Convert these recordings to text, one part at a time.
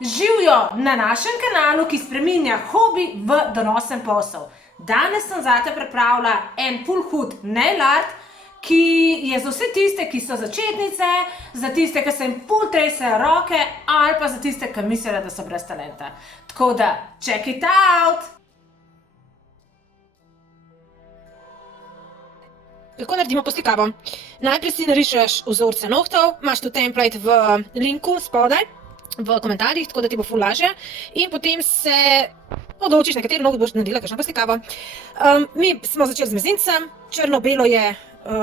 Živijo na našem kanalu, ki spreminja hobi v donosen posel. Danes sem zate pripravila en ful hud nail art, ki je za vse tiste, ki so začetnice, za tiste, ki se jim ful tresejo roke, ali pa za tiste, ki mislijo, da so brez talenta. Tako da, check it out! Kako naredimo poslikavo? Najprej si narišeš vzorce nohtov, imaš tu template v linku spodaj, v komentarjih, tako da ti bo ful lažje. In potem se odločiš, na kateri noht boš naredila kakšno poslikavo. Mi smo začeli z mezincem, črno-belo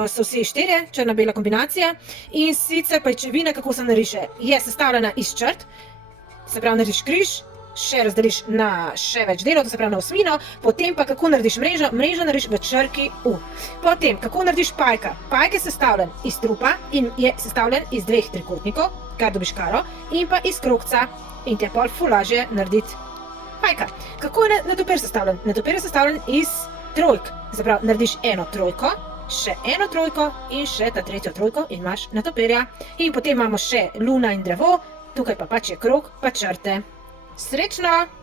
so vsi štirje, črna-bela kombinacija. In sicer pajčevina, kako se nariše, je sestavljena iz črt, se pravi narediš križ, še razdeliš na še več delov, to se pravi na osmino, potem pa kako narediš mrežo, mrežo narediš v črki U. Potem, kako narediš pajka. Pajk je sestavljen iz trupa in je sestavljen iz dveh trikotnikov, kar dobiš karo, in pa iz krogca, in ti je pol ful lažje narediti pajka. Kako je netopir sestavljen? Netopir je sestavljen iz trojk, se pravi narediš eno trojko, še eno trojko in še ta tretjo trojko in imaš netopirja. In potem imamo še luna in drevo, tukaj pa pač je krog, pa črte. Srečno!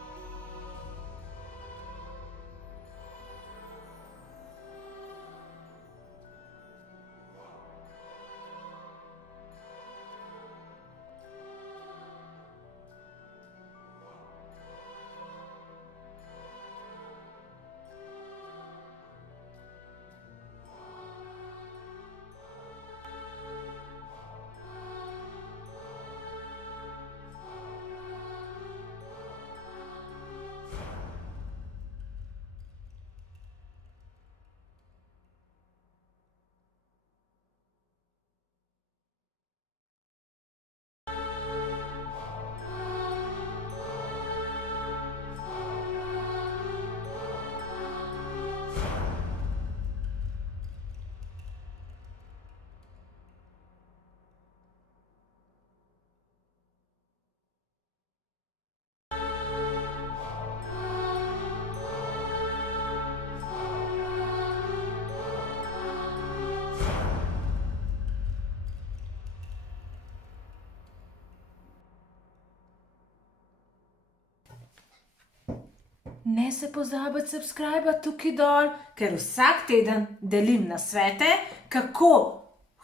Ne se pozabiti subscribe tukaj dol, ker vsak teden delim nasvete, kako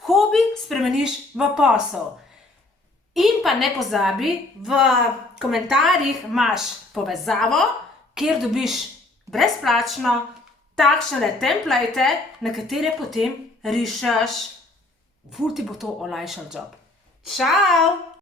hobi spremeniš v posel. In pa ne pozabi, v komentarjih imaš povezavo, kjer dobiš brezplačno takšne template, na katere potem rišeš. Ful ti bo to olajšal job. Čau!